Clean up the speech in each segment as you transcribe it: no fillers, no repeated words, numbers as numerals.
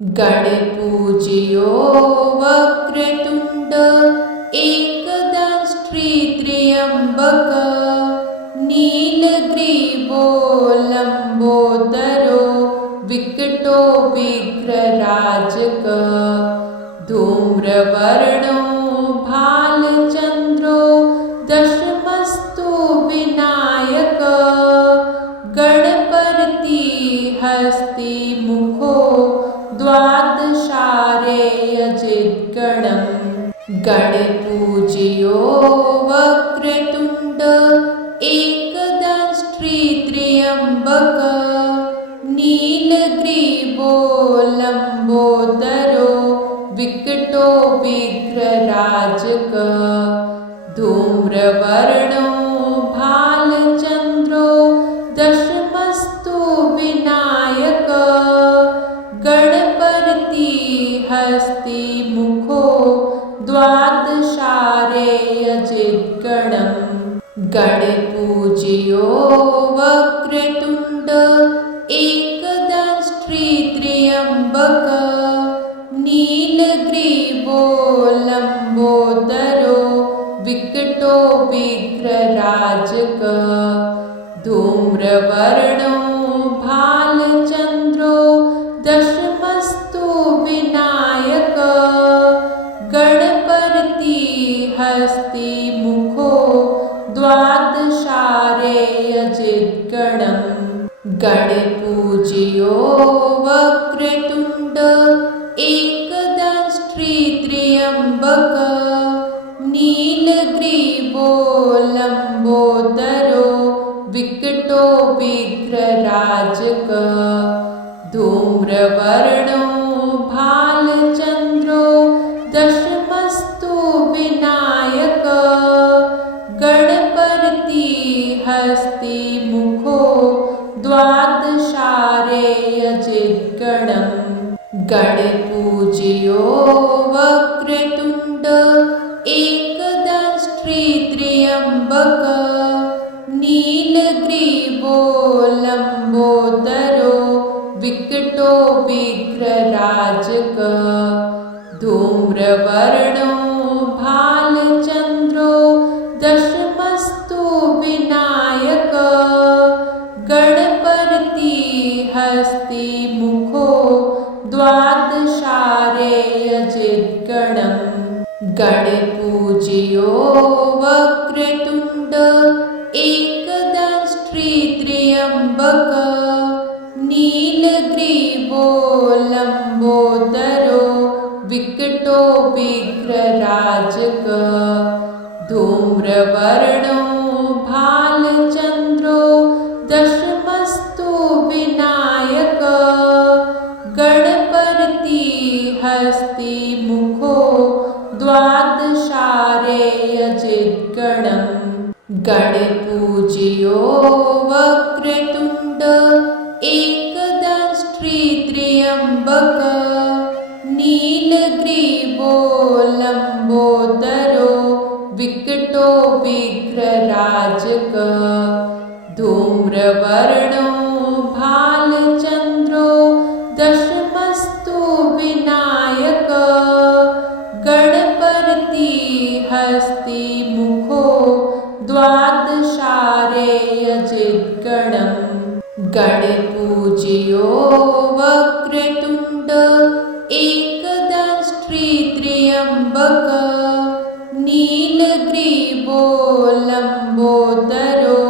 गणपूज्यो Vakratunda एकदंष्ट्री त्र्यम्बक नीलग्रीवो लम्बोदरो विकटो विघ्नराजक धूम्रवर्णो भालचन्द्रो दशमस्तु Vinayak Ganapati हस्तिमुखो द्वादशारेयजिद्गणम् गणपूज्यो Vakratunda एकदंष्ट्री त्र्यम्बक नीलग्रीवो लम्बोदरो विकटो विघ्नराजक धूम्रवर्णो भालचन्द्रो दशमस्तु Vinayak Ganapati हस्तिमुखो द्वादशारेयजिद्गणम् गणपूज्यो Vakratunda एकदंष्ट्री त्र्यम्बक नीलग्रीवो लम्बोदरो विकटो विघ्नराजक धूम्रवर्णो भालचन्द्रो दशमस्तु Vinayak Ganapati हस्तिमुखो द्वादशारेयजिद्गणम् गणपूज्यो Vakratunda एकदंष्ट्री त्र्यम्बक नीलग्रीवो लम्बोदरो विकटो विघ्नराजक धूम्रवर्णो भालचन्द्रो दशमस्तु Vinayak Ganapati हस्तिमुखो द्वादशारेयजिद्गणम् गणपूज्यो Vakratunda एकदंष्ट्री त्र्यम्बक नीलग्रीवो लम्बोदरो विकटो विघ्नराजक धूम्रवर्णो भालचन्द्रो दशमस्तु Vinayak Ganapati हस्तिमुखो द्वादशारेयजिद्गणम् गणपूज्यो Vakratunda एकदंष्ट्री त्र्यम्बक नीलग्रीवो लम्बोदरो विकटो विघ्नराजक धूम्रवर्णो भालचन्द्रो दशमस्तु Vinayak Ganapati हस्तिमुखो द्वादशारेयजिद्गणम् गणपूज्यो Vakratunda एकदंष्ट्री त्र्यम्बक नीलग्रीवो लम्बोदरो विकटो विघ्नराजक धूम्रवर्णो भालचन्द्रो दशमस्तु Vinayak Ganapati हस्तिमुखो द्वादशारेयजिद्गणम् गणपूज्यो Vakratunda एकदंष्ट्री त्र्यम्बक नीलग्रीवो लम्बोदरो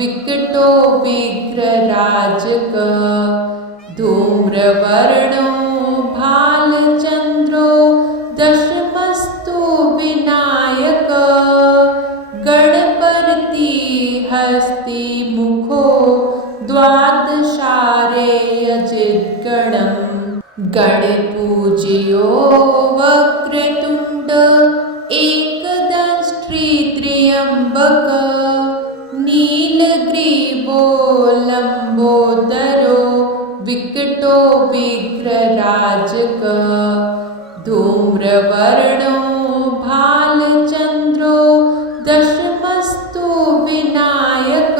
विकटो विघ्नराजक धूम्रवर्णो भालचन्द्रो दशमस्तु Vinayak Ganapati हस्तिमुखो द्वादशारेयजिद्गणम् गणपूज्यो Vakratunda एकदंष्ट्री त्र्यम्बक नीलग्रीवो लम्बोदरो विकटो विघ्नराजक धूम्रवर्णो भालचन्द्रो दशमस्तु Vinayak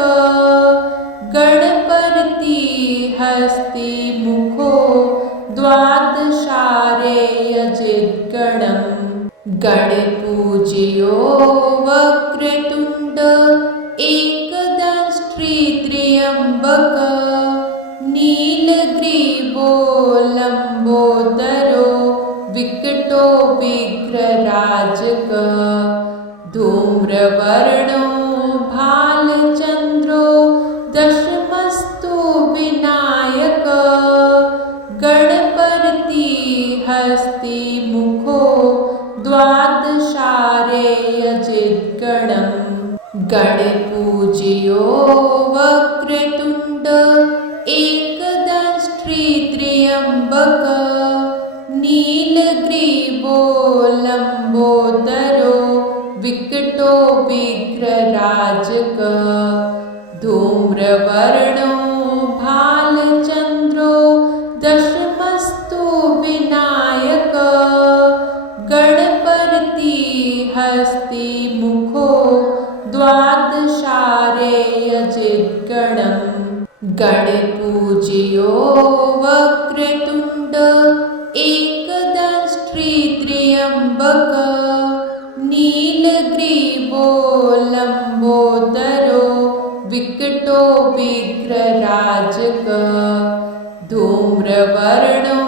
Ganapati हस्तिमुखो द्वादशारेयजिद्गणम् गणपरतिहस्तिमुखो द्वादशारेयजिद्गणम् गणपूज्यो Vakratunda एकदंष्ट्रित्र्यम्बक नीलग्रीवो लम्बोदरो विकटो विघ्नराजक धूम्रवर्णो भालचन्द्रो दशमस्तु Vinayak गणपरतिहस्तिमुखो द्वादशारेयजिद्गणम् गणपूज्यो Vakratunda एकदंष्ट्रित्र्यम्बक नीलग्रीवो लम्बोदरो विकटो विघ्नराजक धूम्रवर्णो भालचन्द्रो दशमस्तु Vinayak गणपरतिहस्तिमुखो द्वादशारेयजिद्गणम् गणपूज्यो Vakratunda एकदंष्ट्रित्र्यम्बक नीलग्रीवो लम्बोदरो विकटो विघ्नराजक धूम्रवर्णो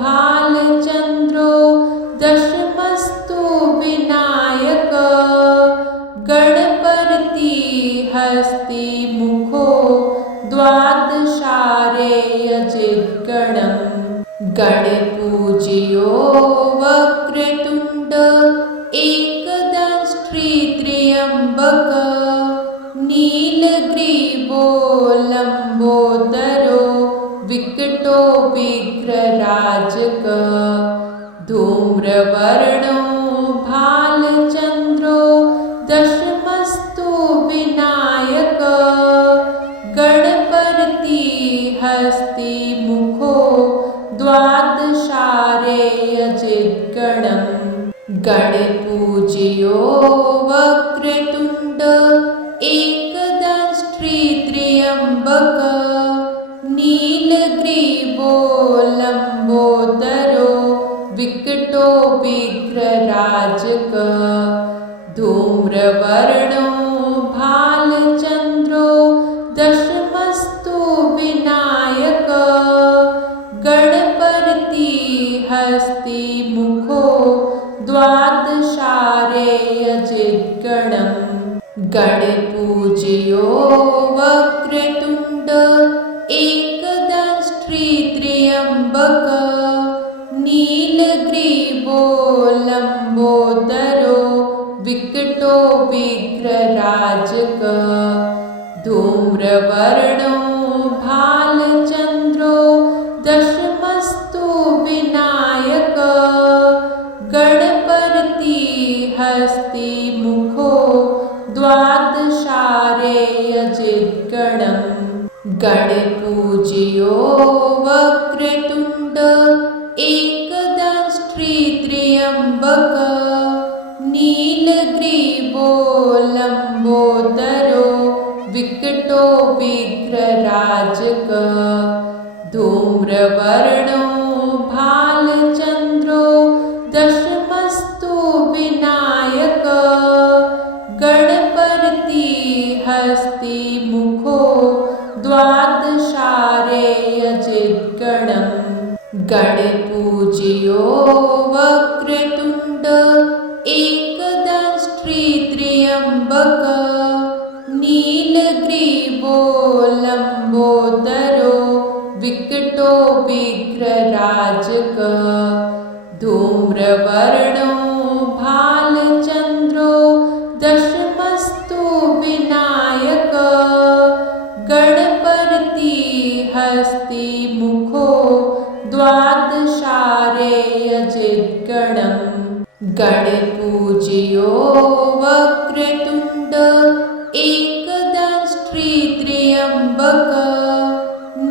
भालचन्द्रो दशमस्तु Vinayak गणपरतिहस्तिमुखो द्वादशारेयजिद्गणम् गणपूज्यो Vakratunda एकदंष्ट्रित्र्यम्बक नीलग्रीवो लम्बोदरो विकटो विघ्नराजक धूम्रवर्णो भालचन्द्रो दशमस्तु Vinayak गणपरतिहस्तिमुखो द्वादशारेयजिद्गणम् गणपूज्यो Vakratunda एकदंष्ट्रित्र्यम्बक नीलग्रीवो लम्बोदरो विकटो विघ्नराजक धूम्रवर्णो भालचन्द्रो दशमस्तु Vinayak गणपरतिहस्तिमुखो द्वादशारेयजिद्गणम् गणपूज्यो Vakratunda एकदंष्ट्रित्र्यम्बक नीलग्रीवो लम्बोदरो विकटो विघ्नराजक धूम्रवर्णो भालचन्द्रो दशमस्तु Vinayak गणपरतिहस्तिमुखो द्वादशारेयजिद्गणम् गणपूज्यो Vakratunda एकदंष्ट्रित्र्यम्बक नीलग्रीवो लम्बोदरो विकटो विघ्नराजक धूम्रवर्णो भालचन्द्रो दशमस्तु Vinayak गणपरतिहस्तिमुखो द्वादशारेयजिद्गणम् गणपूज्यो Vakratunda एकदंष्ट्रित्र्यम्बक नीलग्रीवो लम्बोदरो विकटो विघ्नराजक धूम्रवर्णो भालचन्द्रो दशमस्तु Vinayak गणपरतिहस्तिमुखो द्वादशारेयजिद्गणम् गणपूज्यो Vakratunda एकदंष्ट्रित्र्यम्बक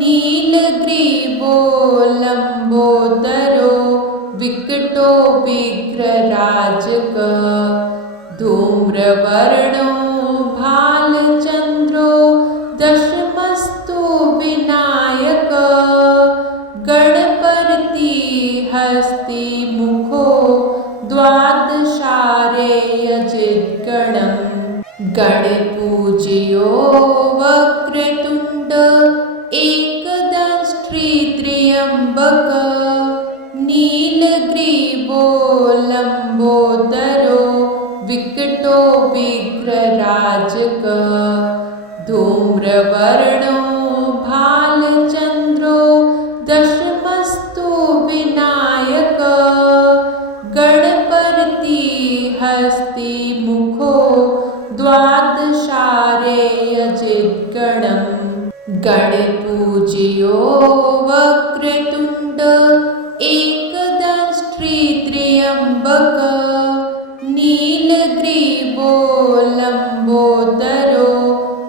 नीलग्रीवो लम्बोदरो विकटो विघ्नराजक धूम्रवर्णो भालचन्द्रो दशमस्तु Vinayak गणपरतिहस्तिमुखो हस्तिमुखो द्वादशारेयजिद्गणम् गणपूज्यो Vakratunda एकदंष्ट्रित्र्यम्बक नीलग्रीवो लम्बोदरो विकटो विघ्नराजक धूम्रवर्णो भालचन्द्रो दशमस्तु Vinayak Ganapati हस्तिमुखो द्वादशारेयजिद्गणम् गणपूज्यो Vakratunda एकदंष्ट्रित्र्यम्बक नीलग्रीवो लम्बोदरो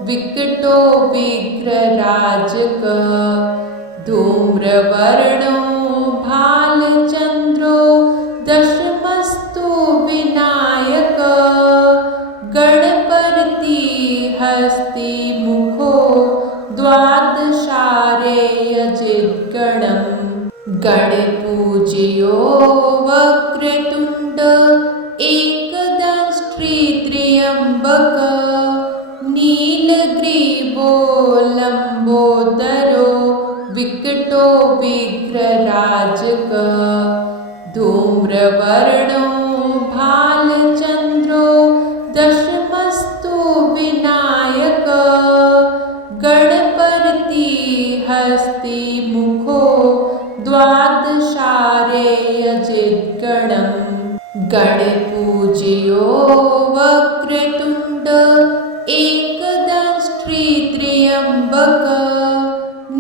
विकटो विघ्नराजक धूम्रवर्णो भालचन्द्रो दशमस्तु Vinayak Ganapati हस्तिमुखो द्वादशारेयजिद्गणम् गणपूज्यो Vakratunda एकदंष्ट्रित्र्यम्बक नीलग्रीवो लम्बोदरो विकटो विघ्नराजक धूम्रवर्णो भालचन्द्रो दशमस्तु Vinayak Ganapati हस्तिमुखो द्वादशारेयजिद्गणम् गणपूज्यो Vakratunda एकदंष्ट्रित्र्यम्बक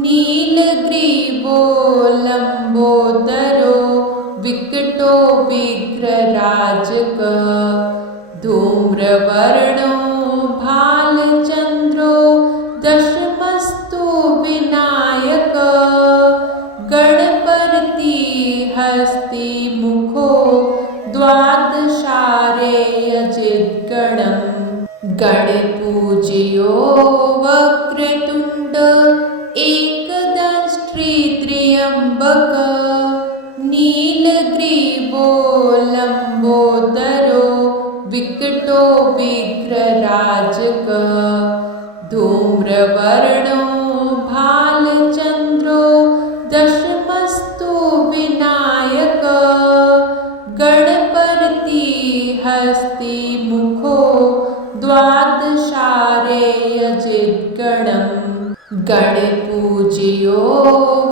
नीलग्रीवो लम्बोदरो विकटो विघ्नराजक धूम्रवर्णो भालचन्द्रो दशमस्तु Vinayak Ganapati हस्तिमुखो द्वादशारेयजिद्गणम् गणपूज्यो Vakratunda एकदंष्ट्रित्र्यम्बक नीलग्रीवो लम्बोदरो विकटो विघ्नराजक धूम्रवर्णो भालचन्द्रो दशमस्तु Vinayak Ganapati हस्तिमुखो द्वादशारेयजिद्गणम् गणपूज्यो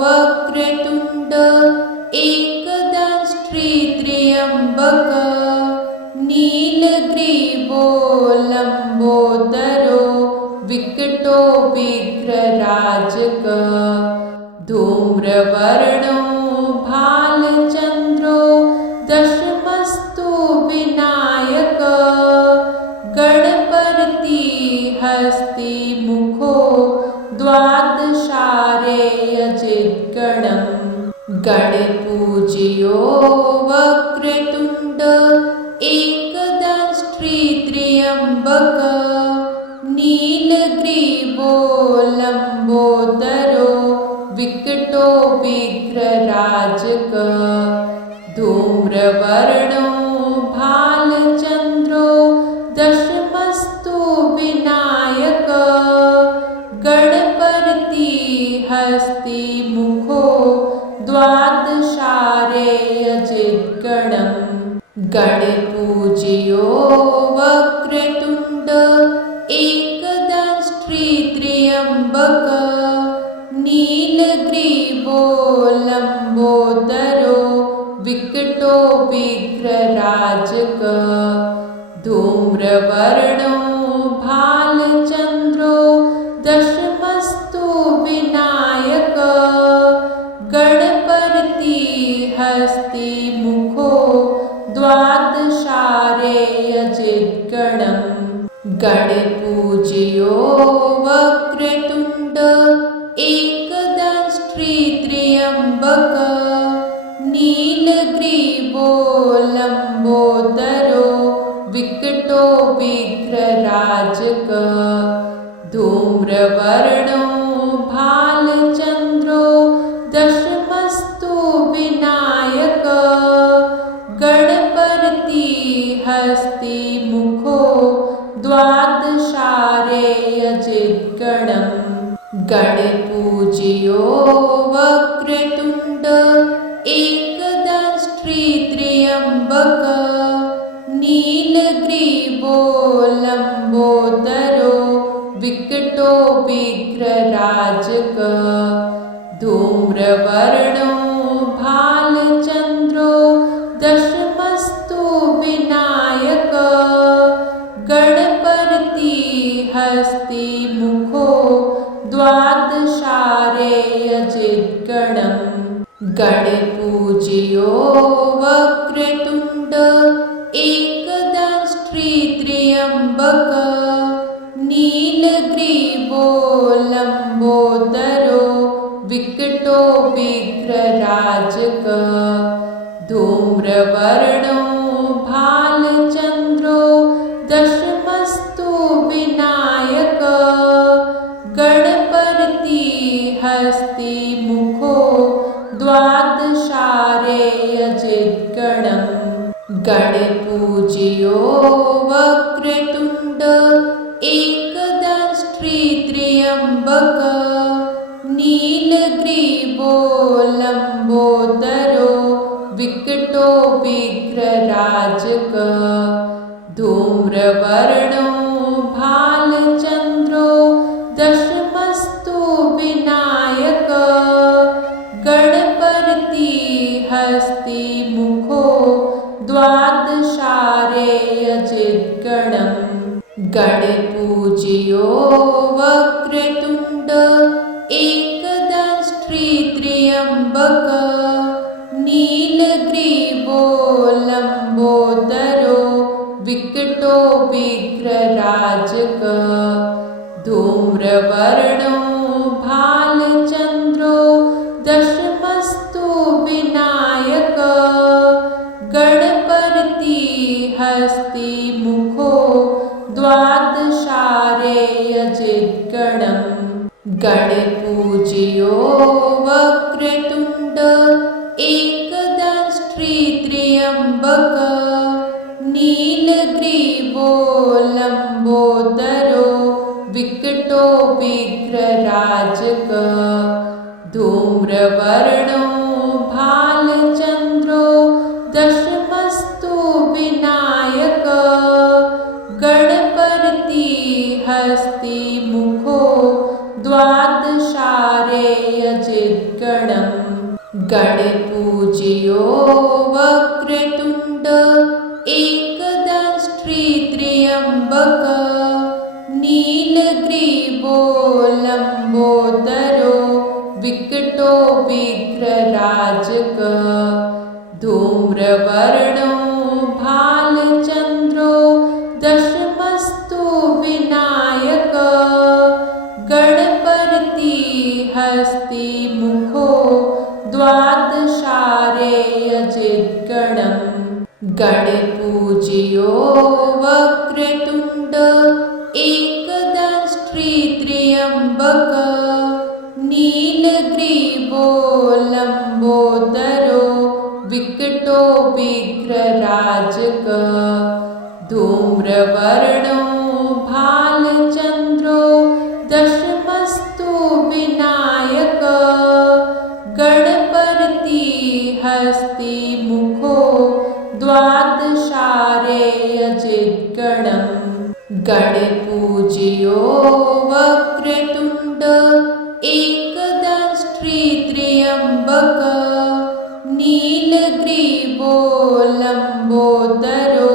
Vakratunda एकदंष्ट्रित्र्यम्बक नीलग्रीवो लम्बोदरो विकटो विघ्नराजक धूम्रवर्णो भालचन्द्रो दशमस्तु Vinayak Ganapati हस्तिमुखो द्वादशारेयजिद्गणम् गणपूज्यो Vakratunda एकदंष्ट्रित्र्यम्बक नीलग्रीवो लम्बोदरो विकटो विघ्नराजक धूम्रवर्णो भालचन्द्रो दशमस्तु Vinayak Ganapati हस्तिमुखो द्वादशारेयजिद्गणम् गणपूज्यो Vakratunda एकदंष्ट्रित्र्यम्बक नीलग्रीवो लम्बोदरो विकटो विघ्नराजक धूम्रवर्णो भालचन्द्रो दशमस्तु Vinayak Ganapati हस्तिमुखो द्वादशारेयजिद्गणम् गणपूज्यो Vakratunda एकदंष्ट्रित्र्यम्बक नीलग्रीवो लम्बोदरो विकटो विघ्नराजक धूम्रवर्णो भालचन्द्रो दशमस्तु Vinayak नीलग्रीवो लम्बोदरो विकटो विघ्नराजक धूम्रवर्णो भालचन्द्रो दशमस्तु Vinayak Ganapati हस्तिमुखो द्वादशारेयजिद्गणम् गणपूज्यो Vakratunda एकदंष्ट्रित्र्यम्बक नीलग्रीवो लम्बोदरो विकटो विघ्नराजक धूम्रवर्णो भालचन्द्रो दशमस्तु Vinayak Ganapati हस्तिमुखो द्वादशारेयजिद्गणम् गणपूज्यो Vakratunda एकदंष्ट्रित्र्यम्बक नीलग्रीवो लम्बोदरो विकटो विघ्नराजक धूम्रवर्णो भालचन्द्रो दशमस्तु Vinayak Ganapati हस्तिमुखो द्वादशारेयजिद्गणम् गणपूज्यो Vakratunda एकदंष्ट्रित्र्यम्बक नीलग्रीवो लम्बोदरो विकटो विघ्नराजक धूम्रवर्णो भालचन्द्रो दशमस्तु Vinayak Ganapati हस्तिमुखो द्वादशारेयजिद्गणम् गणपूज्यो Vakratunda एकदंष्ट्रित्र्यम्बक नीलग्रीवो लम्बोदरो विकटो विघ्नराजक धूम्रवर्णो भालचन्द्रो दशमस्तु Vinayak Ganapati हस्तिमुखो द्वादशारेयजिद्गणम् गणपूज्यो Vakratunda एकदंष्ट्रित्र्यम्बक नीलग्रीवो लम्बोदरो विकटो विघ्नराजक धूम्रवर्णो भालचन्द्रो दशमस्तु Vinayak Ganapati हस्तिमुखो द्वादशारेयजिद्गणम् गणपूज्यो Vakratunda एकदंष्ट्रित्र्यम्बक नीलग्रीवो लम्बोदरो विकटो विघ्नराजक धूम्रवर्णो भालचन्द्रो दशमस्तु Vinayak Ganapati हस्तिमुखो द्वादशारेयजिद्गणम् गणपूज्यो Vakratunda एकदंष्ट्रित्र्यम्बक नीलग्रीवो लम्बोदरो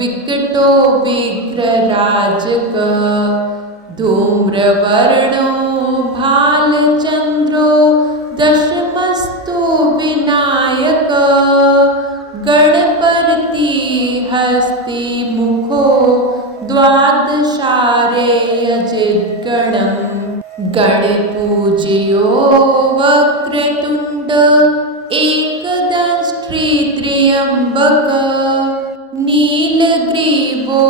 विकटो विघ्नराजक धूम्रवर्णो भालचन्द्रो दशमस्तु Vinayak Ganapati हस्तिमुखो द्वादशारेयजिद्गणम् गणपूज्यो Vakratunda एकदंष्ट्रित्र्यम्बक नीलग्रीवो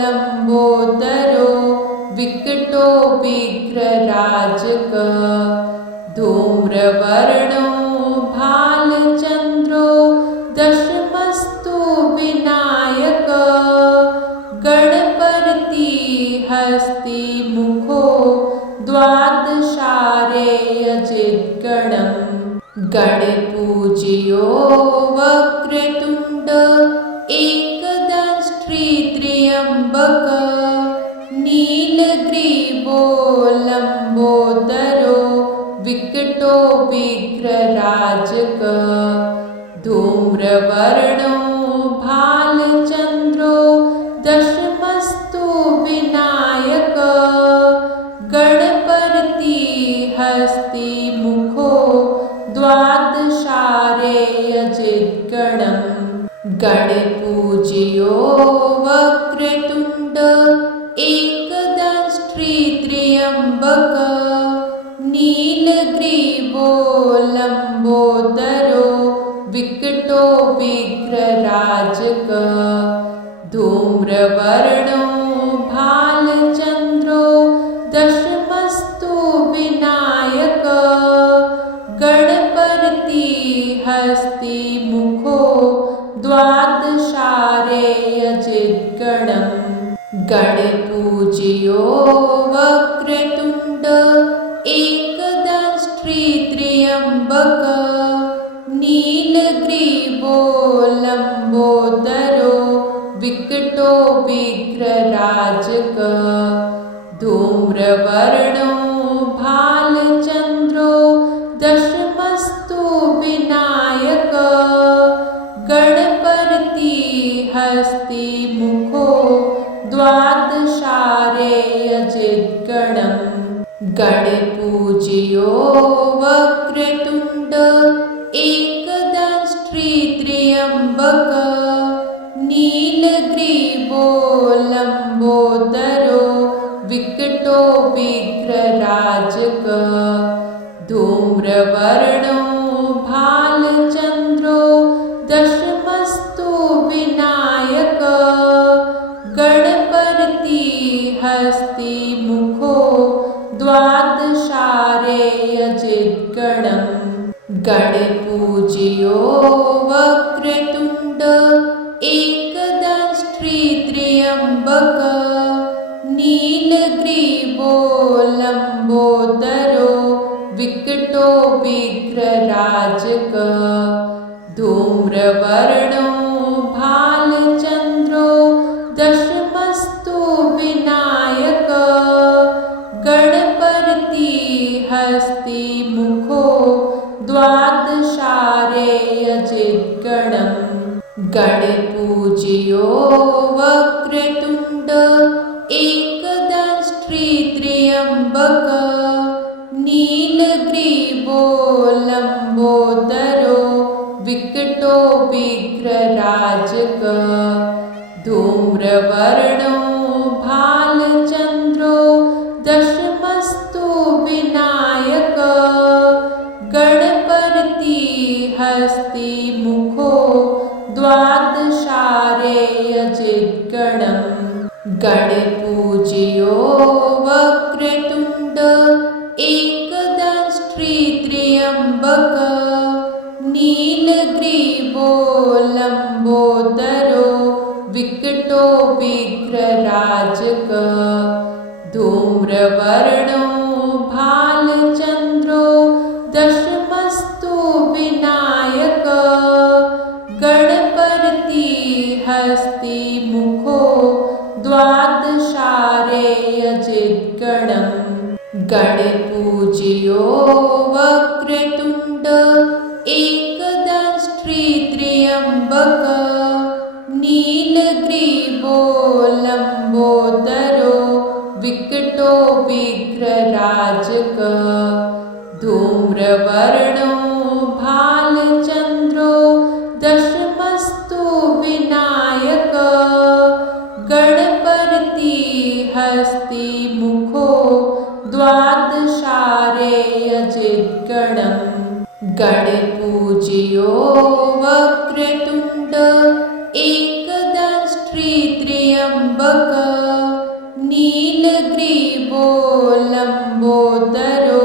लम्बोदरो विकटो विघ्नराजक धूम्रवर्णो भालचन्द्रो दशमस्तु Vinayak Ganapati हस्तिमुखो द्वादशारेयजिद्गणम् गणपूज्यो Vakratunda धूम्रवर्णो भालचन्द्रो दशमस्तु Vinayak Ganapati हस्ति मुखो द्वादशारे यजिद्गणम् गणपूज्यो Vakratunda एकदंष्ट्री त्र्यम्बक नीलग्रीवो लम्बोदरो विकटो विघ्नराजक धूम्रवर्णो भालचन्द्रो दशमस्तु Vinayak Ganapati हस्ति मुखो द्वादशारे यजिद्गणम् गणपूज्यो Vakratunda एकदंष्ट्री त्र्यम्बक नीलग्रीवो लम्बोदरो विकटो विघ्नराजक धूम्रवर्णो भालचन्द्रो दशमस्तु Vinayak Ganapati हस्ति मुखो द्वादशारे यजिद्गणम् गणपूज्यो Vakratunda एकदंष्ट्री त्र्यम्बक नीलग्रीवो लम्बोदरो विकटो विघ्नराजक धूम्रवर्णो भालचन्द्रो दशमस्तु Vinayak Ganapati हस्ति मुखो द्वादशारे यजिद्गणम् गणपूज्यो Vakratunda एकदंष्ट्री त्र्यम्बक नीलग्रीवो लम्बोदरो विकटो विघ्नराजक धूम्रवर्णो भालचन्द्रो दशमस्तु Vinayak Ganapati हस्ति मुखो द्वादशारे यजिद्गणम् गणपूज्यो Vakratunda एकदंष्ट्री त्र्यम्बक नीलग्रीवो लम्बोदरो विकटो विघ्नराजक धूम्रवर्णो भालचन्द्रो दशमस्तु Vinayak Ganapati हस्ति मुखो द्वादशारे यजिद्गणम् गणपूज्यो Vakratunda एकदंष्ट्री त्र्यम्बक नीलग्रीवो लम्बोदरो विकटो विघ्नराजक धूम्रवर्णो भालचन्द्रो दशमस्तु Vinayak Ganapati हस्ति मुखो द्वादशारे यजिद्गणम् गणपूज्यो Vakratunda एकदंष्ट्री त्र्यम्बक नीलग्रीवो लम्बोदरो विकटो विघ्नराजक धूम्रवर्णो भालचन्द्रो दशमस्तु Vinayak Ganapati हस्ति मुखो द्वादशारे यजिद्गणम् गणपूज्यो Vakratunda एकदंष्ट्री त्र्यम्बक नीलग्रीवो लम्बोदरो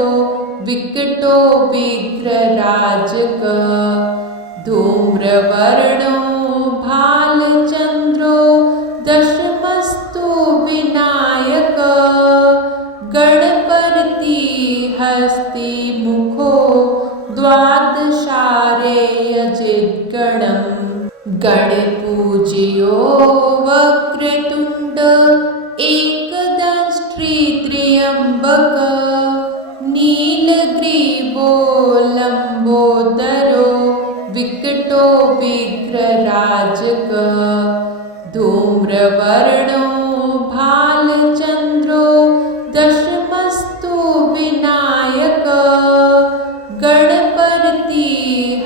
विकटो विघ्नराजक धूम्रवर्णो भालचन्द्रो दशमस्तु Vinayak Ganapati हस्ति मुखो द्वादशारे यजिद्गणम् गणपूज्यो Vakratunda एकदंष्ट्री त्र्यम्बक नीलग्रीवो लम्बोदरो विकटो विकटो विघ्नराजक धूम्रवर्णो भालचन्द्रो दशमस्तु Vinayak Ganapati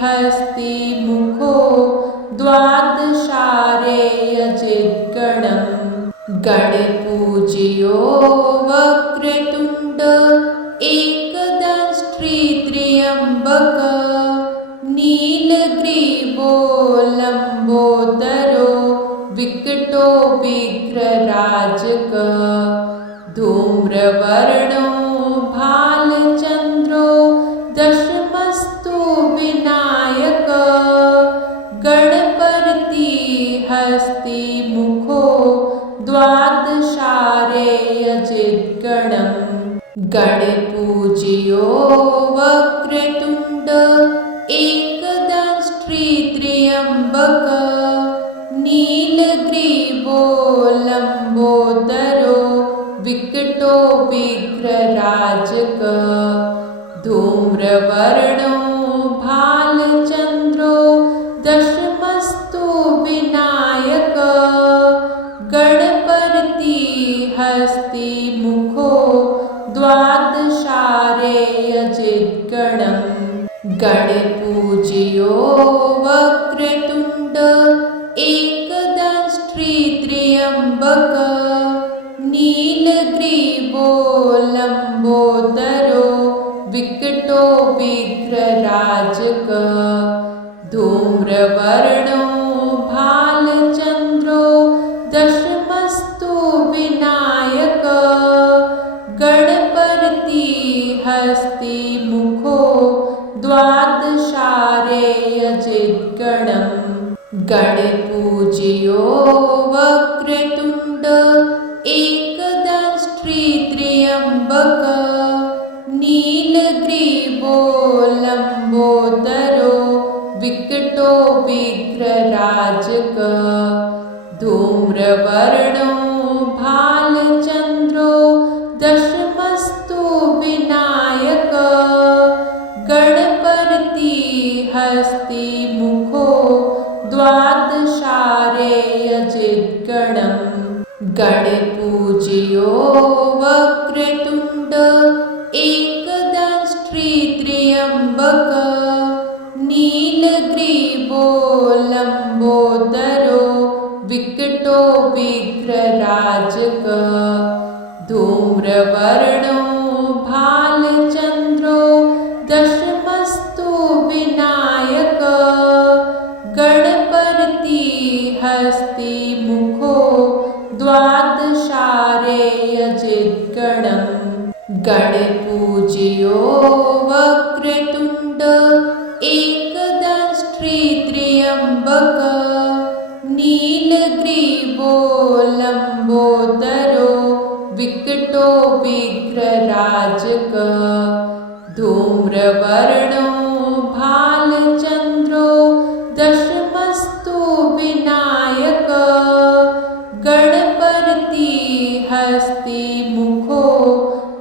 हस्ति मुखो द्वादशारेयजिद्गणम् गणपूज्यो Vakratunda एकदंष्ट्रित्र्यम्बक नीलग्रीवो लम्बोदरो विकटो विघ्नराजक धूम्रवर्णो भालचन्द्रो दशमस्तु Vinayak Ganapati हस्ति मुखो द्वादशारेयजिद्गणम् गणपूज्यो Vakratunda एकदंष्ट्रित्र्यम्बक नीलग्रीवो लम्बोदरो विकटो विघ्नराजक धूम्रवर्णो भालचन्द्रो दशमस्तु Vinayak Ganapati हस्ति मुखो द्वादशारेयजिद्गणम् गणपूज्यो Vakratunda एकदंष्ट्रित्र्यम्बक नीलग्रीवो लम्बोदरो विकटो विघ्नराजक धूम्रवर्णो भालचन्द्रो दशमस्तु Vinayak Ganapati हस्ति मुखो द्वादशारेयजिद्गणम् गणपूज्यो Vakratunda एकदंष्ट्रित्र्यम्बक नीलग्रीवो लम्बोदरो विकटो विघ्नराजक धूम्रवर्णो भालचन्द्रो दशमस्तु Vinayak Ganapati हस्ति मुखो द्वादशारेयजिद्गणम् गणपूज्यो Vakratunda एकदंष्ट्रित्र्यम्बक नीलग्रीवो लम्बोदरो विकटो विघ्नराजक धूम्रवर्णो भालचन्द्रो दशमस्तु Vinayak Ganapati हस्ति मुखो द्वादशारेयजिद्गणम् गणपूज्यो Vakratunda एकदंष्ट्रित्र्यम्बक नीलग्रीवो लम्बोदरो विकटो विघ्नराजक धूम्रवर्णो भालचन्द्रो दशमस्तु Vinayak Ganapati हस्ति मुखो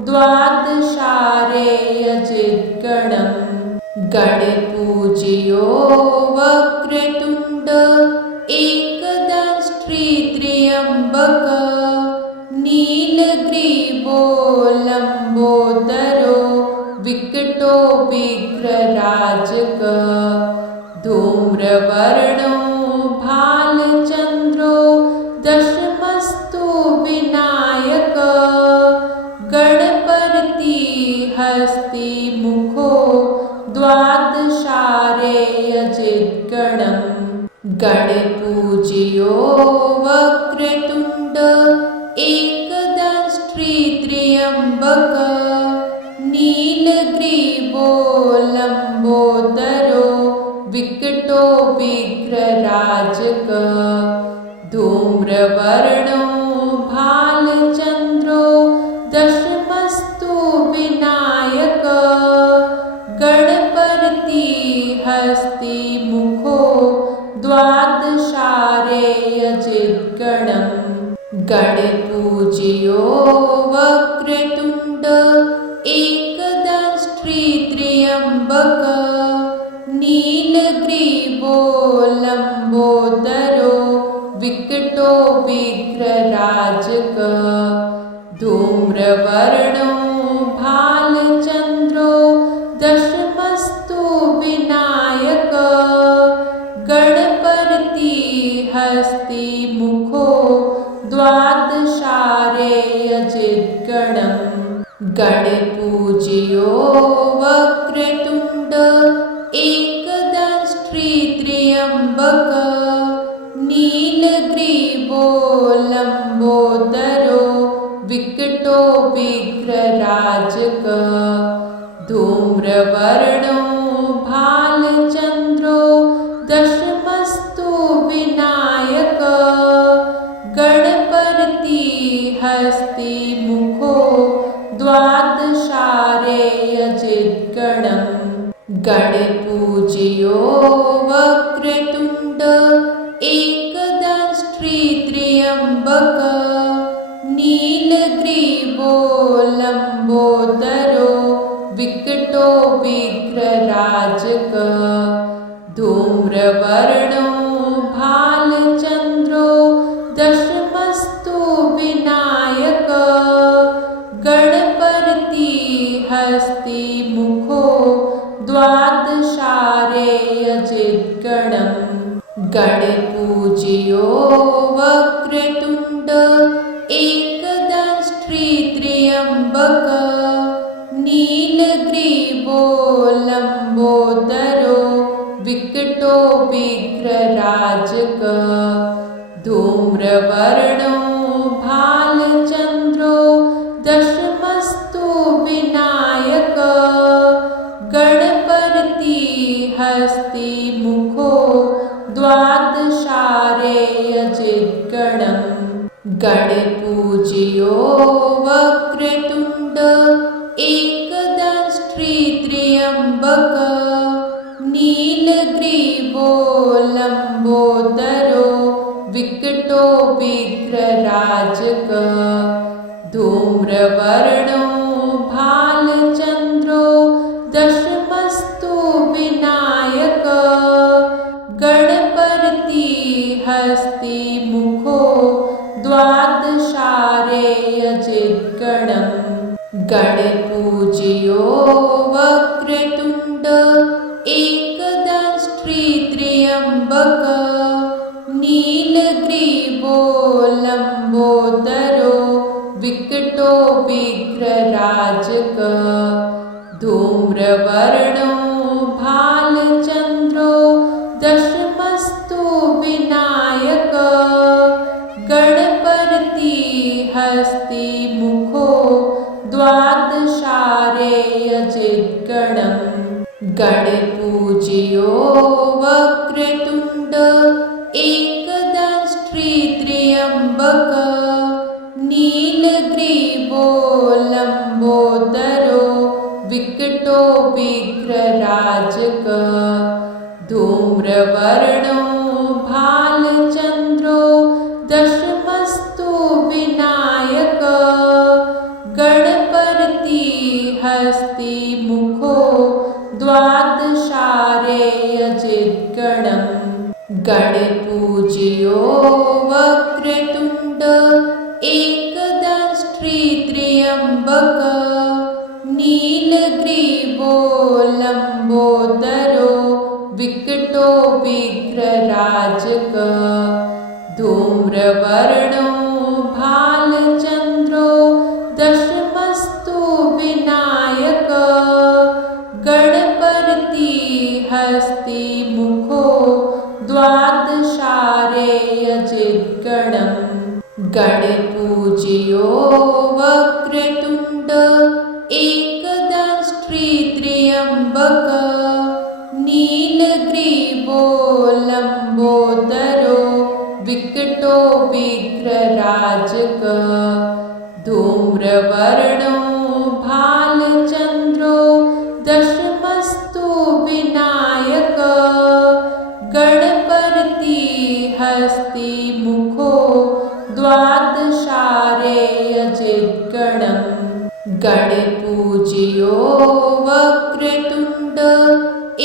द्वादशारेयजिद्गणम् गणपूज्यो Vakratunda एकदंष्ट्रित्र्यम्बक नीलग्रीवो लम्बोदरो विकटो विघ्नराजक धूम्रवर्णो भालचन्द्रो दशमस्तु Vinayak Ganapati हस्ति मुखो द्वादशारेयजिद्गणम् गणपूज्यो Vakratunda एकदंष्ट्रित्र्यम्बक नीलग्रीवो लम्बोदरो विकटो विघ्नराजक धूम्रवर्णो भालचन्द्रो दशमस्तु Vinayak Ganapati हस्ति मुखो द्वादशारेयजिद्गणम् गणपूज्यो Vakratunda एकदंष्ट्रित्र्यम्बक नीलग्रीवो धूम्रवर्णो भालचन्द्रो दशमस्तु Vinayak Ganapati हस्ति मुखो द्वादशारे यजिद्गणम् गणपूज्यो Vakratunda एकदंष्ट्री त्र्यम्बक नीलग्रीवो लम्बोदरो विकटो विग्रराजक धूम्रवर्णो भालचन्द्रो दशमस्तु Vinayak Ganapati हस्ति मुखो द्वादशारे यजिद्गणम् गणपूज्यो Vakratunda एकदंष्ट्री त्र्यम्बक नीलग्रीवो लम्बोदरो विकटो विग्रराजक धूम्रवर्णो भालचन्द्रो दशमस्तु Vinayak Ganapati हस्ति मुखो द्वादशारे यजिद्गणम् गणपूज्यो Vakratunda एकदंष्ट्री त्र्यम्बक नीलग्रीवो लम्बोदरो विकटो विग्रराजक धूम्रवर्णो भालचन्द्रो दशमस्तु Vinayak Ganapati हस्ति मुखो द्वादशारे यजिद्गणम् गणपूज्यो Vakratunda एकदंष्ट्री त्र्यम्बक नीलग्रीवो लम्बोदरो विकटो विग्रराजक धूम्रवर्णो भालचन्द्रो दशमस्तु Vinayak Ganapati हस्ति मुखो द्वादशारे यजिद्गणम् गणपूज्यो Vakratunda एकदंष्ट्री त्र्यम्बक नीलग्रीवो लम्बोदरो विकटो विग्रराजक धूम्रवर्णो भालचन्द्रो दशमस्तु Vinayak Ganapati हस्ति मुखो द्वादशारे यजिद्गणम् गणपूज्यो Vakratunda एकदंष्ट्री त्र्यम्बक नीलग्रीवो लम्बोदरो विकटो विग्रराजक धूम्रवर्णो भालचन्द्रो दशमस्तु Vinayak Ganapati हस्ति मुखो द्वादशारे यजिद्गणम् गणपूज्यो Vakratunda एकदंष्ट्री त्र्यम्बक नीलग्रीवो लम्बोदरो विकटो विग्रराजक धूम्रवर्णो भालचन्द्रो दशमस्तु Vinayak Ganapati हस्ति मुखो द्वादशारे यजिद्गणम् गणपूज्यो Vakratunda एकदंष्ट्री त्र्यम्बक नीलग्रीवो लम्बोदरो विकटो विग्रराजक धूम्रवर्णो भालचन्द्रो दशमस्तु Vinayak Ganapati हस्ति मुखो द्वादशारे यजिद्गणम् गणपूज्यो Vakratunda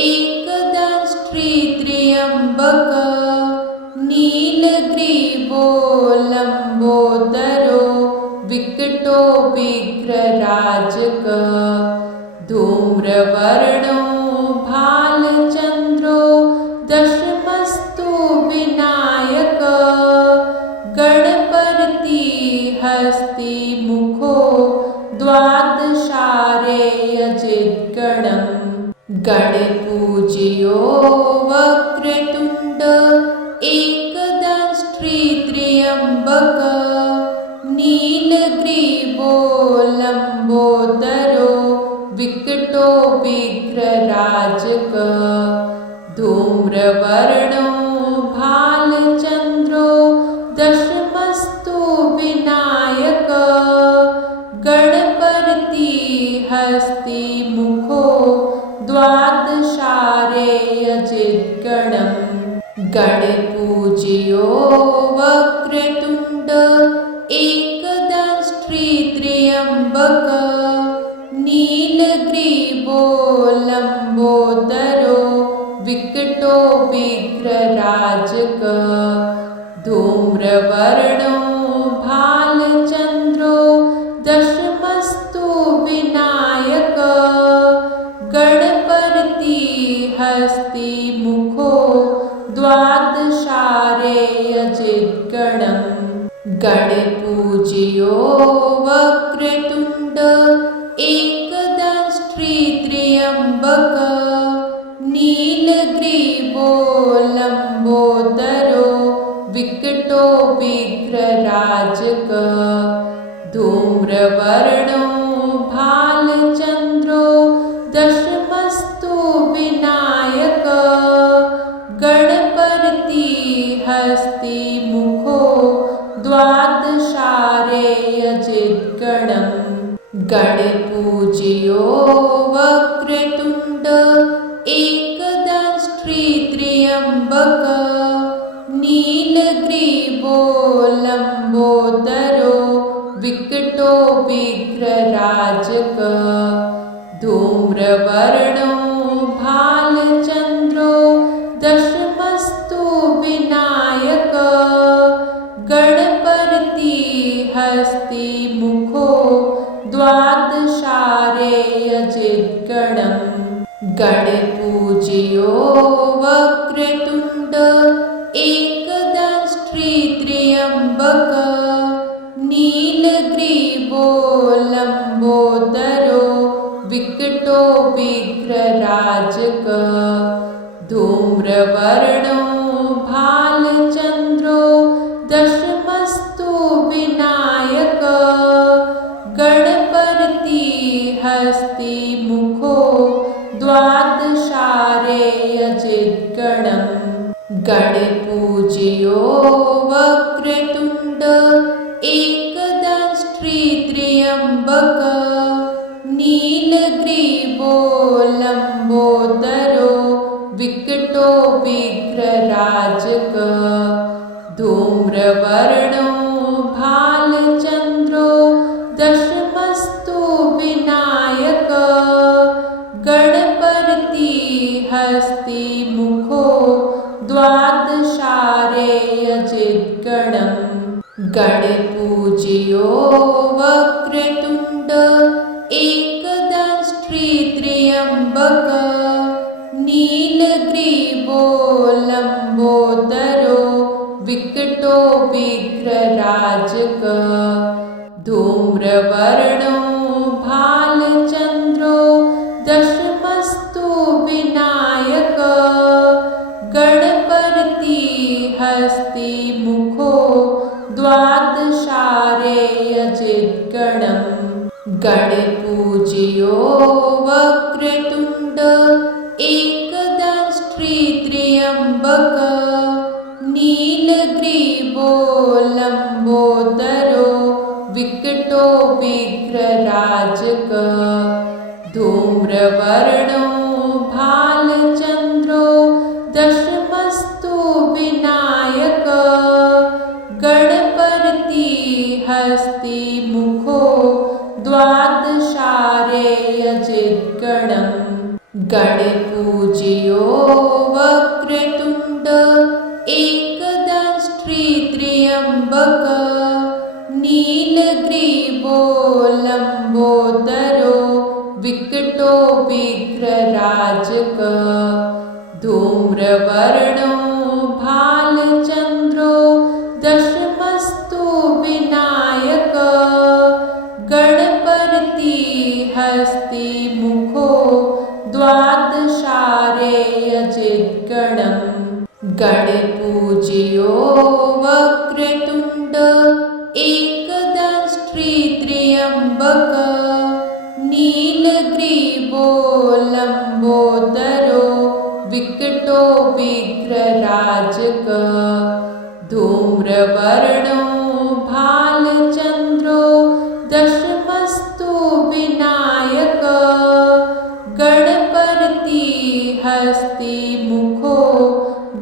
एकदंष्ट्री त्र्यम्बक नीलग्रीवो लम्बोदरो विकटो विग्रराजक धूम्रवर्णो भालचन्द्रो दशमस्तु Vinayak Ganapati हस्ति मुखो द्वादशारेयजिद्गणम् गणपूज्यो Vakratunda एकदंष्ट्रित्र्यम्बक नीलग्रीवो लम्बोदरो विकटो विघ्नराजक धूम्रवर्णो भालचन्द्रो दशमस्तु Vinayak Ganapati हस्ति मुखो द्वादशारेयजिद्गणम् गणपूज्यो Vakratunda एकदंष्ट्रित्र्यम्बक नीलग्रीवो लम्बोदरो विकटो विघ्नराजक धूम्रवर्णो भालचन्द्रो दशमस्तु Vinayak Ganapati हस्ति मुखो द्वादशारेयजिद्गणम् गणपूज्यो Vakratunda एकदंष्ट्रित्र्यम्बक नीलग्रीवो लम्बोदरो विकटो विघ्नराजक धूम्रवर्णो भालचन्द्रो दशमस्तु Vinayak Ganapati हस्ति मुखो द्वादशारेयजिद्गणम् गणपूज्यो Vakratunda एकदंष्ट्रित्र्यम्बक नीलग्रीवो लम्बोदरो विकटो विघ्नराजक धूम्रवर्णो भालचन्द्रो दशमस्तु Vinayak Ganapati हस्ति मुखो द्वादशारेयजिद्गणम् गणपूज्यो Vakratunda एकदंष्ट्रित्र्यम्बक नीलग्रीवो लम्बोदरो विकटो विघ्नराजक धूम्रवर्णो भालचन्द्रो दशमस्तु Vinayak Ganapati हस्ति मुखो द्वादशारेयजिद्गणम् गणपूज्यो Vakratunda एकदंष्ट्रित्र्यम्बक नीलग्रीवो लम्बोदरो विकटो विघ्नराजक धूम्रवर्णो भालचन्द्रो दशमस्तु Vinayak Ganapati हस्ति मुखो द्वादशारेयजिद्गणम् गणपूज्यो Vakratunda एकदंष्ट्रित्र्यम्बक नीलग्रीवो लम्बोदरो विकटो विघ्नराजक धूम्रवर्णो भालचन्द्रो दशमस्तु Vinayak Ganapati हस्ति मुखो द्वादशारेयजिद्गणम् गणपूज्यो Vakratunda एकदंष्ट्रित्र्यम्बक नीलग्रीवो लम्बोदरो विकटो विघ्नराजक धूम्रवर्णो भालचन्द्रो दशमस्तु Vinayak Ganapati हस्ति मुखो द्वादशारेयजिद्गणम् गणपूज्यो Vakratunda एकदंष्ट्रित्र्यम्बक नीलग्रीवो लम्बोदरो विकटो विघ्नराजक धूम्रवर्णो भालचन्द्रो दशमस्तु Vinayak Ganapati हस्ति मुखो द्वादशारे यजिद्गणम् गणपूज्यो Vakratunda एकदंष्ट्री त्र्यम्बक नीलग्रीवो लम्बोदरो विकटो विग्रराजक धूम्रवर्णो भालचन्द्रो दशमस्तु Vinayak Ganapati हस्ति मुखो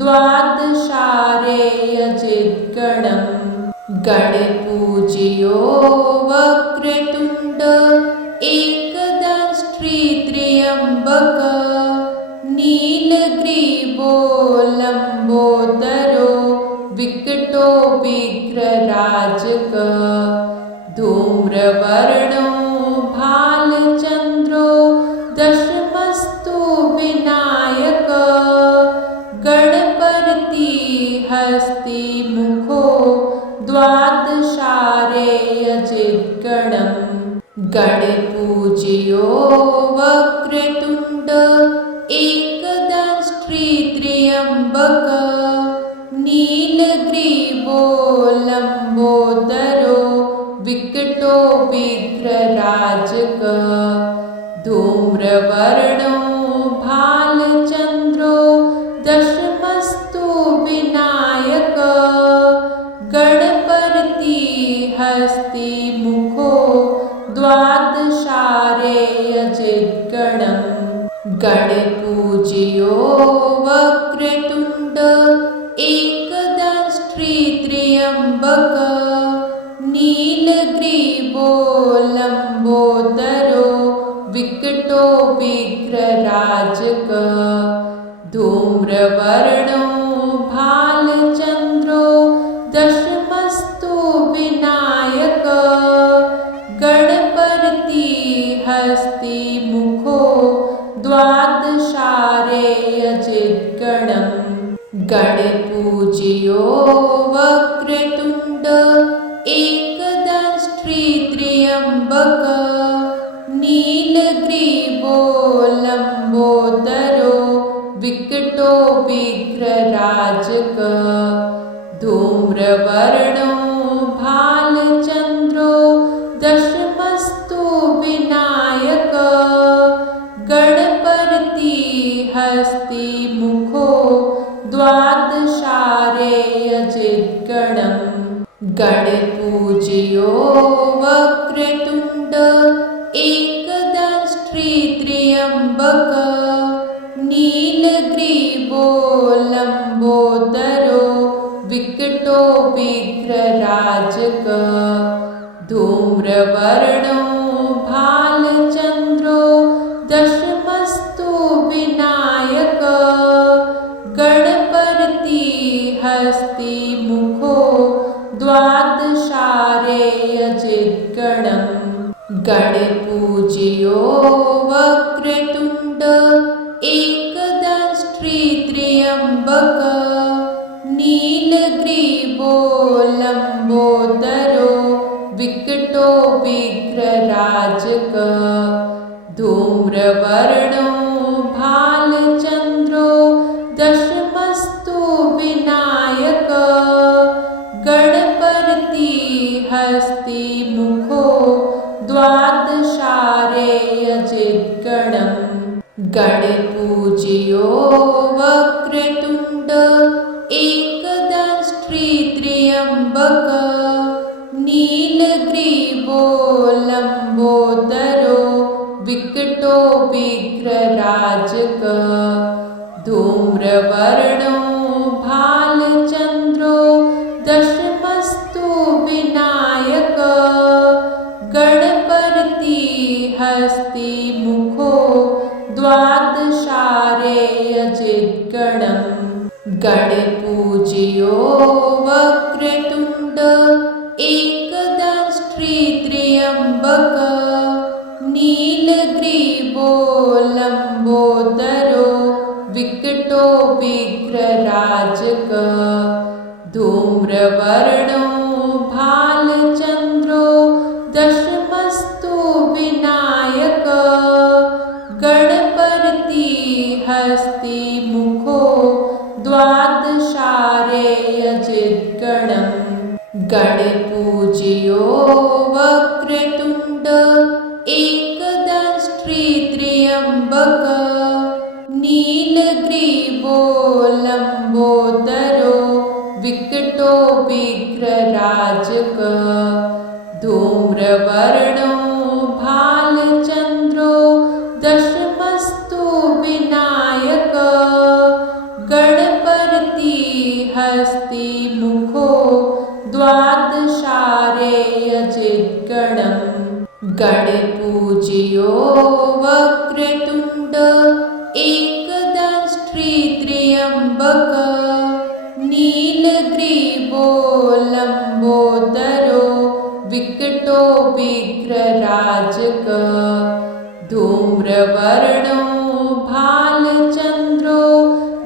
द्वादशारे यजिद्गणम् गणपूज्यो Vakratunda एकदंष्ट्री त्र्यम्बक नीलग्रीवो लम्बोदरो विकटो विग्रराजक धूम्रवर्णो भालचन्द्रो दशमस्तु Vinayak Ganapati हस्ति मुखो द्वादशारे यजिद्गणम् गणपूज्यो Vakratunda एकदंष्ट्री त्र्यम्बक नीलग्रीवो लम्बोदरो विकटो विग्रराजक धूम्रवर्णो भालचन्द्रो दशमस्तु Vinayak Ganapati हस्ति मुखो द्वादशारे यजिद्गणम् गणपूज्यो Vakratunda एकदंष्ट्री त्र्यम्बक नीलग्रीवो लम्बोदरो विकटो विग्रराजक धूम्रवर्णो भालचन्द्रो दशमस्तु Vinayak Ganapati हस्ति मुखो द्वादशारे यजिद्गणम् गणपूज्यो Vakratunda एकदंष्ट्री त्र्यम्बक नीलग्रीवो लम्बोदरो विकटो विग्रराजक धूम्रवर्णो भालचन्द्रो दशमस्तु Vinayak Ganapati हस्ति मुखो द्वादशारे यजिद्गणम् गणपूज्यो Vakratunda एकदंष्ट्री त्र्यम्बक नीलग्रीवो लम्बोदरो विकटो विग्रराजक धूम्रवर्णो भालचन्द्रो दशमस्तु Vinayak Ganapati हस्ति मुखो द्वादशारे यजिद्गणम् गणपूज्यो Vakratunda एकदंष्ट्री त्र्यम्बक नीलग्रीवो लम्बोदरो विकटो विग्रराजक धूम्रवर्णो भालचन्द्रो दशमस्तु Vinayak Ganapati हस्ति मुखो द्वादशारे यजिद्गणम् गणपूज्यो Vakratunda एकदंष्ट्री त्र्यम्बक नीलग्रीवो लम्बोदरो विकटो विग्रराजक धूम्रवर्णो भालचन्द्रो दशमस्तु Vinayak Ganapati हस्ति मुखो द्वादशारे यजिद्गणम् गणपूज्यो Vakratunda एकदंष्ट्री त्र्यम्बक नीलग्रीवो लम्बोदरो विकटो विग्रराजक धूम्रवर्णो भालचन्द्रो दशमस्तु Vinayak Ganapati हस्ति मुखो द्वादशारेयजिद्गणम् गणपूज्यो Vakratunda एकदंष्ट्री त्र्यम्बक नीलग्रीवो लम्बोदरो विकटो विघ्नराजक धूम्रवर्णो भालचन्द्रो दशमस्तु Vinayak Ganapati हस्ति मुखो द्वादशारेयजिद्गणम् गणपूज्यो Vakratunda एकदंष्ट्री त्र्यम्बक नीलग्रीवो लम्बोदरो विकटो विघ्नराजक धूम्रवर्णो भालचन्द्रो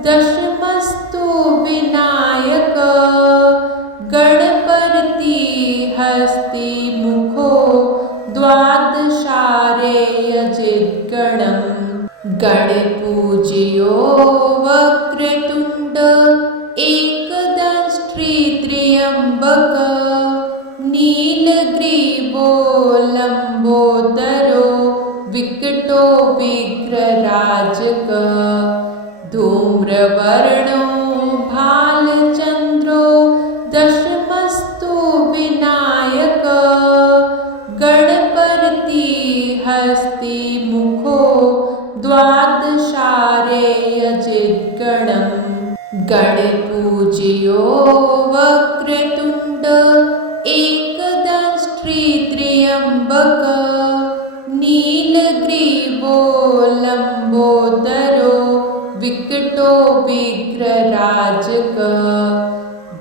दशमस्तु Vinayak Ganapati हस्ति मुखो द्वादशारेयजिद्गणम् गणपूज्यो Vakratunda एकदंष्ट्री त्र्यम्बक नीलग्रीवो लम्बोदरो विकटो विघ्नराजक धूम्रवर्णो भालचन्द्रो दशमस्तु Vinayak Ganapati हस्ति मुखो द्वादशारेयजिद्गणम् गणपूज्यो Vakratunda एकदंष्ट्री त्र्यम्बक नीलग्रीवो लम्बोदरो विकटो विघ्नराजक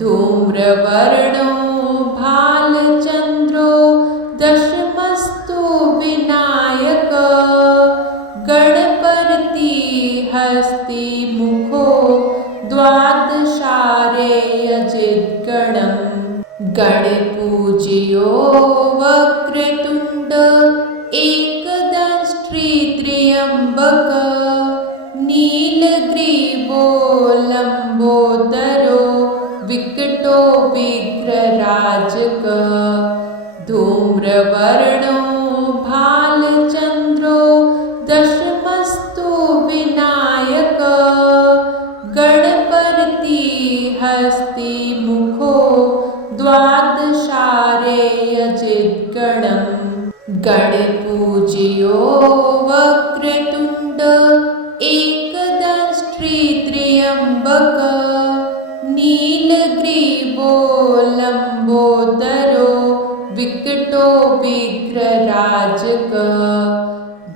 धूम्रवर्णो भालचन्द्रो दशमस्तु Vinayak Ganapati हस्ति मुखो द्वादशारेयजिद्गणम् गणपूज्यो Vakratunda एकदंष्ट्री त्र्यम्बक नीलग्रीवो लम्बोदरो विकटो विघ्नराजक धूम्रवर्णो भालचन्द्रो दशमस्तु Vinayak Ganapati हस्ति मुखो द्वादशारेयजिद्गणम् गणपूज्यो Vakratunda एकदंष्ट्री त्र्यम्बक नीलग्रीवो लम्बोदरो विकटो विघ्नराजक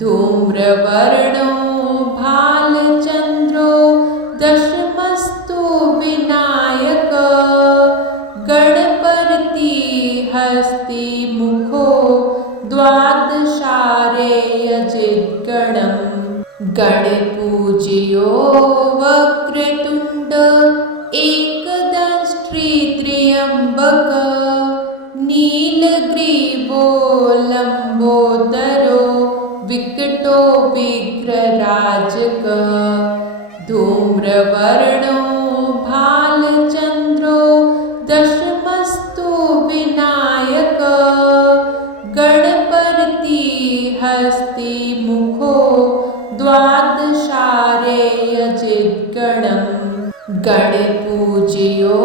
धूम्रवर्णो भालचन्द्रो दशमस्तु Vinayak Ganapati हस्ति मुखो द्वादशारेयजिद्गणम् गणपूज्यो Vakratunda एकदंष्ट्री त्र्यम्बक नीलग्रीवो लम्बोदरो विकटो विघ्नराजक धूम्रवर्णो भालचन्द्रो दशमस्तु Vinayak Ganapati हस्ति मुखो द्वादशारेयजिद्गणम् गणपूज्यो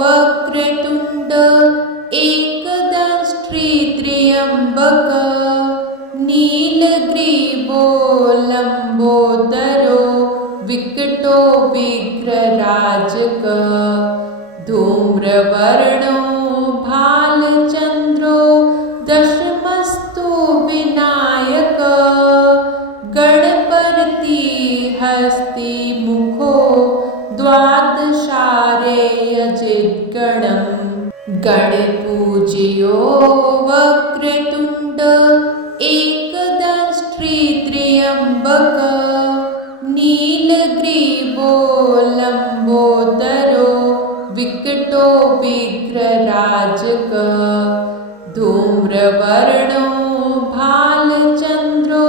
Vakratunda एकदंष्ट्री त्र्यम्बक नीलग्रीवो लम्बोदरो विकटो विघ्नराजक धूम्रवर्णो भालचन्द्रो दशमस्तु Vinayak Ganapati हस्ति मुखो द्वादशारेयजिद्गणम् गणपूज्यो Vakratunda एकदंष्ट्री त्र्यम्बक नीलग्रीवो लम्बोदरो विकटो विकटो विघ्नराजक धूम्रवर्णो भालचन्द्रो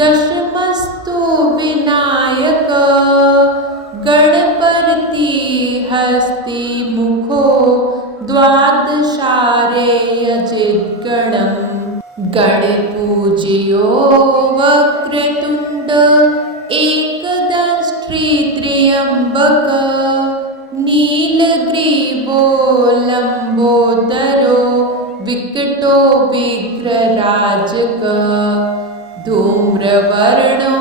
दशमस्तु Vinayak Ganapati हस्ति मुखो द्वादशारे अजिद्गणम् गणपूज्यो Vakratunda एकदंष्ट्रित्र्यम्बक नीलग्रीवो लम्बोदरो विकटो विघ्नराजक धूम्रवर्णो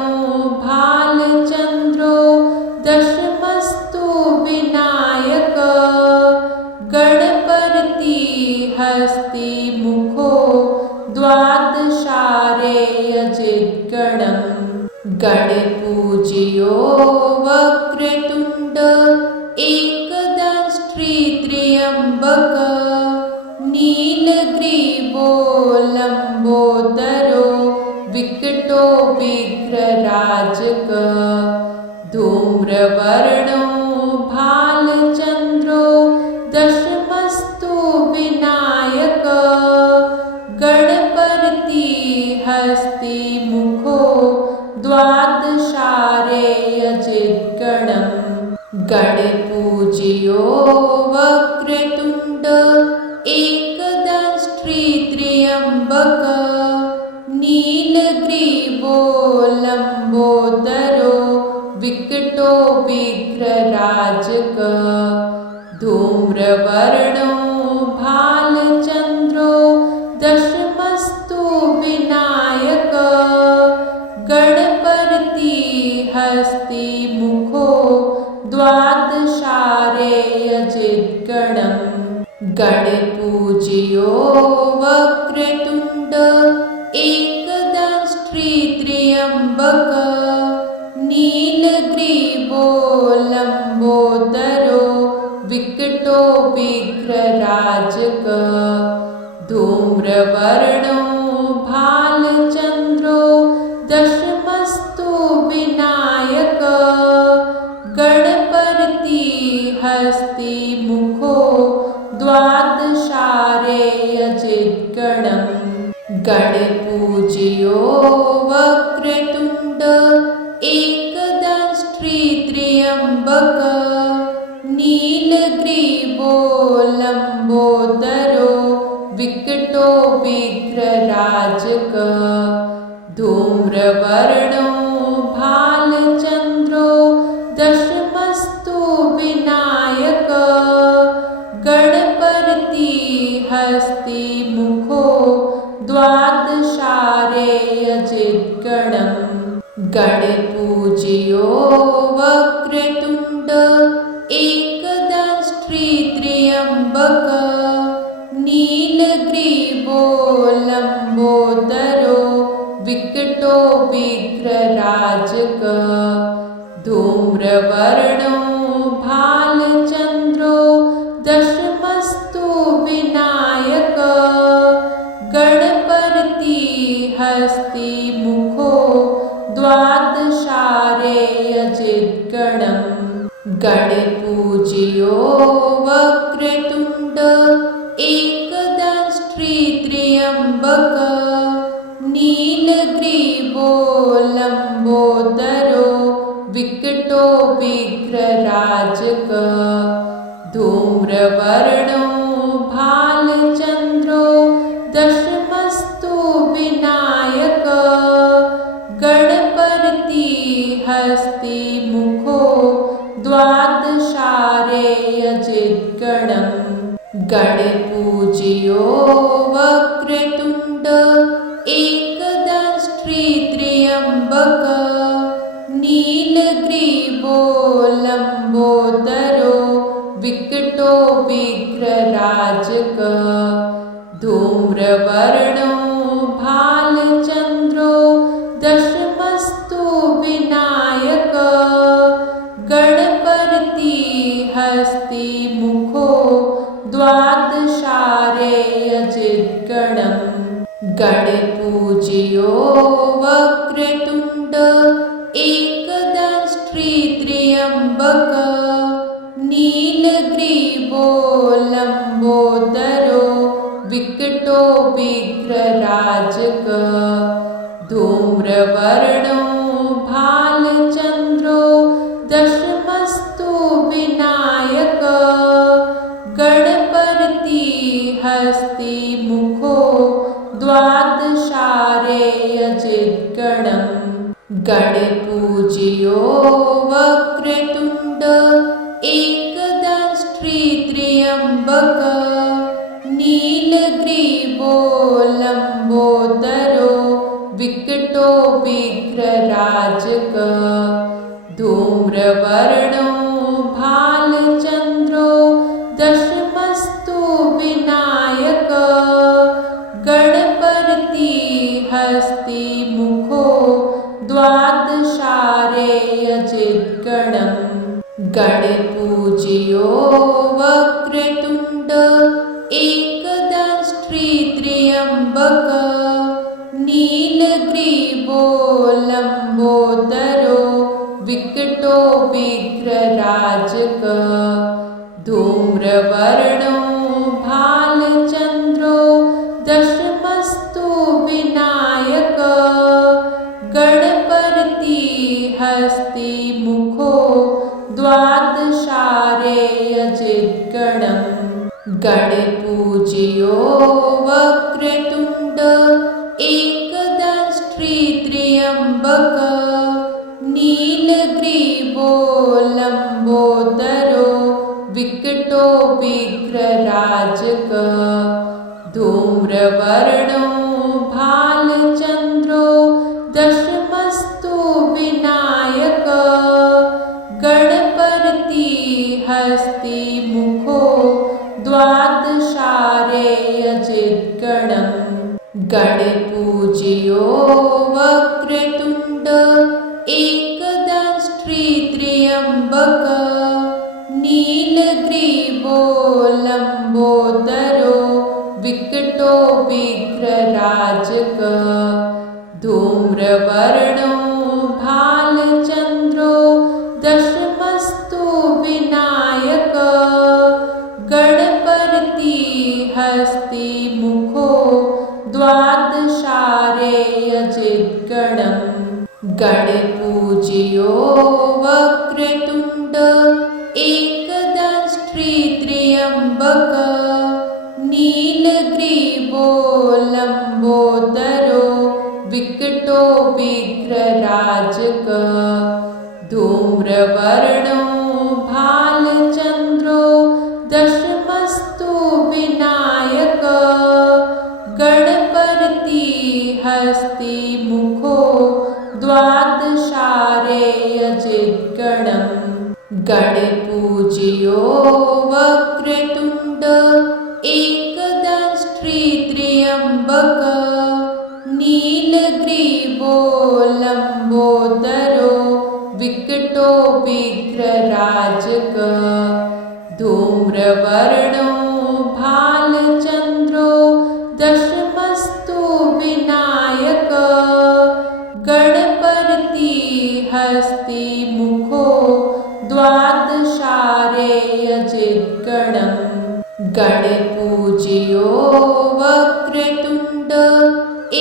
भालचन्द्रो दशमस्तु Vinayak Ganapati हस्ति मुखो द्वादशारे अजिद्गणम् गणपूज्यो Vakratunda एकदंष्ट्रित्र्यम्बक नीलग्रीवो लम्बोदरो विकटो विघ्नराजक धूम्रवर्णो भालचन्द्रो दशमस्तु Vinayak Ganapati हस्ति मुखो द्वादशारे अजिद्गणम् गणपूज्यो Vakratunda एकदंष्ट्रित्र्यम्बक नीलग्रीवो लम्बोदरो विकटो विघ्नराजक धूम्रवर्णो भालचन्द्रो दशमस्तु Vinayak Ganapati हस्ति मुखो द्वादशारे अजिद्गणम् गणपूज्यो Vakratunda एकदंष्ट्रित्र्यम्बक नीलग्रीवो लम्बोदरो विकटो विघ्नराजक धूम्रवर्णो भालचन्द्रो दशमस्तु Vinayak Ganapati हस्ति मुखो द्वादशारे अजिद्गणम् गणपूज्यो Vakratunda एकदंष्ट्रित्र्यम्बक नीलग्रीवो लम्बोदरो विकटो विघ्नराजक धूम्रवर्णो भालचन्द्रो दशमस्तु Vinayak Ganapati हस्ति मुखो द्वादशारे अजिद्गणम् गणपूज्यो Vakratunda एकदंष्ट्रित्र्यम्बक नीलग्रीवो लम्बोदरो विकटो विघ्नराजक धूम्रवर्णो भालचन्द्रो दशमस्तु Vinayak Ganapati हस्ति मुखो द्वादशारे अजिद्गणम् गणपूज्यो Vakratunda एकदंष्ट्रित्र्यम्बक नीलग्रीवो लम्बोदरो विकटो विघ्नराजक धूम्रवर्णो भालचन्द्रो दशमस्तु Vinayak Ganapati हस्ति मुखो द्वादशारे अजिद्गणम् गणपूज्यो Vakratunda एकदंष्ट्रित्र्यम्बक नीलग्रीवो लम्बोदरो विकटो विघ्नराजक धूम्रवर्णो भालचन्द्रो दशमस्तु Vinayak Ganapati हस्ति मुखो द्वादशारे अजिद्गणम् गणपूज्यो Vakratunda एकदंष्ट्रित्र्यम्बक नीलग्रीवो लम्बोदरो विकटो विघ्नराजक धूम्रवर्णो भालचन्द्रो दशमस्तु Vinayak Ganapati हस्ति मुखो द्वादशारेयजिद्गणम् गणपूज्यो Vakratunda एकदंष्ट्रित्र्यम्बक नीलग्रीवो लम्बोदरो विकटो विघ्नराजक धूम्रवर्णो भालचन्द्रो दशमस्तु Vinayak Ganapati हस्ति मुखो द्वादशारेयजिद्गणम् गणपूज्यो Vakratunda एकदंष्ट्रित्र्यम्बक नीलग्रीवो लम्बोदरो विकटो विघ्नराजक धूम्रवर्णो भालचन्द्रो दशमस्तु Vinayak Ganapati हस्ति मुखो द्वादशारेयजिद्गणम् गणपूज्यो Vakratunda एकदंष्ट्रित्र्यम्बक नीलग्रीवो लम्बोदरो विकटो विघ्नराजक धूम्रवर्णो भालचन्द्रो दशमस्तु Vinayak Ganapati हस्ति मुखो द्वादशारेयजिद्गणम् गणपूज्यो Vakratunda एकदंष्ट्रित्र्यम्बक नीलग्रीवो लम्बोदरो विकटो विघ्नराजक धूम्रवर्णो भालचन्द्रो दशमस्तु Vinayak Ganapati हस्ति मुखो द्वादशारेयजिद्गणम् गणपूज्यो Vakratunda एकदंष्ट्रित्र्यम्बक नीलग्रीवो लम्बोदरो विकटो विघ्नराजक धूम्रवर्णो भालचन्द्रो दशमस्तु Vinayak Ganapati हस्ति मुखो द्वादशारेयजिद्गणम् गणपूज्यो Vakratunda एकदंष्ट्रित्र्यम्बक नीलग्रीवो लम्बोदरो विकटो विघ्नराजक धूम्रवर्णो भालचन्द्रो दशमस्तु Vinayak Ganapati हस्ति मुखो द्वादशारेयजिद्गणम् गणपूज्यो Vakratunda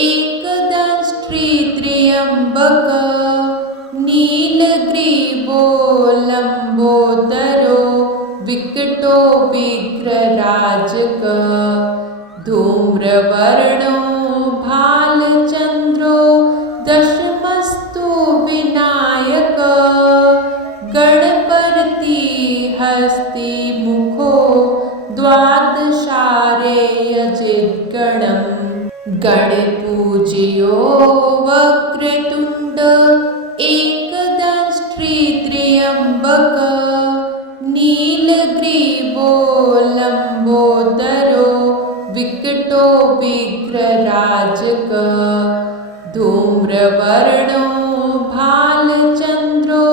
एकदंष्ट्रित्र्यम्बक नीलग्रीवो लम्बोदरो विकटो विघ्नराजक धूम्रवर्णो भालचन्द्रो दशमस्तु Vinayak Ganapati हस्ति मुखो द्वादशारेयजिद्गणम् गणपूज्यो Vakratunda एकदंष्ट्रित्र्यम्बक नीलग्रीवो लम्बोदरो विकटो विघ्नराजक धूम्रवर्णो भालचन्द्रो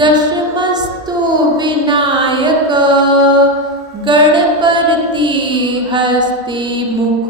दशमस्तु Vinayak Ganapati हस्ति मुखो